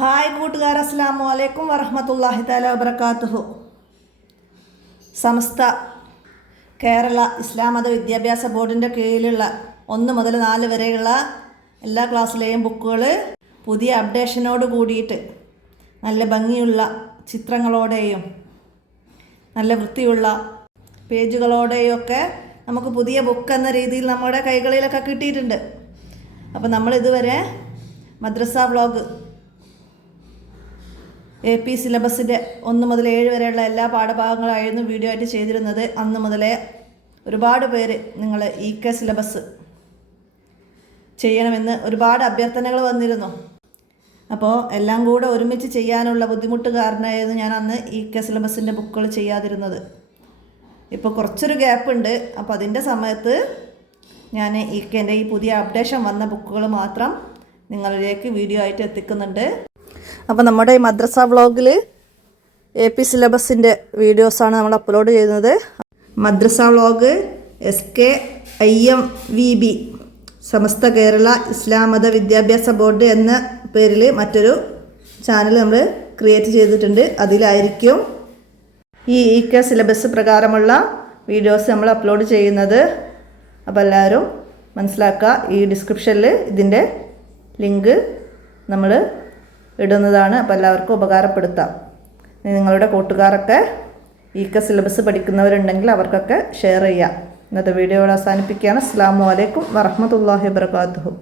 Hi കൂട്ടുകാർ, അസ്സലാമു അലൈക്കും വറഹ്മത്തുള്ളാഹി തആല വബറകാതുഹു. സമസ്ത കേരള ഇസ്ലാം മത വിദ്യാഭ്യാസ ബോർഡിൻ്റെ കീഴിലുള്ള 1 മുതൽ 4 വരെയുള്ള എല്ലാ ക്ലാസ്സിലെയും ബുക്കുകൾ പുതിയ അപ്ഡേഷനോട് കൂടിയിട്ട് നല്ല ഭംഗിയുള്ള ചിത്രങ്ങളോടെയും നല്ല വൃത്തിയുള്ള പേജുകളോടെയും ഒക്കെ നമുക്ക് പുതിയ ബുക്ക് എന്ന രീതിയിൽ നമ്മുടെ കൈകളിലൊക്കെ കിട്ടിയിട്ടുണ്ട്. അപ്പോൾ നമ്മളിതുവരെ മദ്രസ വ്ളോഗ് AP സിലബസിൻ്റെ 1 മുതൽ 7 വരെയുള്ള എല്ലാ പാഠഭാഗങ്ങളായിരുന്നു വീഡിയോ ആയിട്ട് ചെയ്തിരുന്നത്. അന്ന് മുതലേ ഒരുപാട് പേര് നിങ്ങൾ EK സിലബസ് ചെയ്യണമെന്ന് ഒരുപാട് അഭ്യർത്ഥനകൾ വന്നിരുന്നു. അപ്പോൾ എല്ലാം കൂടെ ഒരുമിച്ച് ചെയ്യാനുള്ള ബുദ്ധിമുട്ട് കാരണമായിരുന്നു ഞാൻ അന്ന് EK സിലബസിൻ്റെ ബുക്കുകൾ ചെയ്യാതിരുന്നത്. ഇപ്പോൾ കുറച്ചൊരു ഗ്യാപ്പുണ്ട്. അപ്പോൾ അതിൻ്റെ സമയത്ത് ഞാൻ EKൻ്റെ ഈ പുതിയ അപ്ഡേഷൻ വന്ന ബുക്കുകൾ മാത്രം നിങ്ങളിലേക്ക് വീഡിയോ ആയിട്ട് എത്തിക്കുന്നുണ്ട്. അപ്പോൾ നമ്മുടെ ഈ മദ്രസ വ്ളോഗിൽ AP സിലബസിൻ്റെ വീഡിയോസാണ് നമ്മൾ അപ്ലോഡ് ചെയ്യുന്നത്. മദ്രസ വ്ളോഗ് SKIMVB സമസ്ത കേരള ഇസ്ലാം മത വിദ്യാഭ്യാസ ബോർഡ് എന്ന പേരിൽ മറ്റൊരു ചാനൽ നമ്മൾ ക്രിയേറ്റ് ചെയ്തിട്ടുണ്ട്. അതിലായിരിക്കും ഈ EK സിലബസ് പ്രകാരമുള്ള വീഡിയോസ് നമ്മൾ അപ്ലോഡ് ചെയ്യുന്നത്. അപ്പോൾ എല്ലാവരും മനസ്സിലാക്കുക. ഈ ഡിസ്ക്രിപ്ഷനിൽ ഇതിൻ്റെ ലിങ്ക് നമ്മൾ ഇടുന്നതാണ്. അപ്പോൾ എല്ലാവർക്കും ഉപകാരപ്പെടുത്താം. നിങ്ങളുടെ കൂട്ടുകാരൊക്കെ EK സിലബസ് പഠിക്കുന്നവരുണ്ടെങ്കിൽ അവർക്കൊക്കെ ഷെയർ ചെയ്യാം. ഇന്നത്തെ വീഡിയോ അവസാനിപ്പിക്കുകയാണ്. അസ്സലാമു അലൈക്കും വറഹ്മത്തുള്ളാഹി വബറകാതുഹു.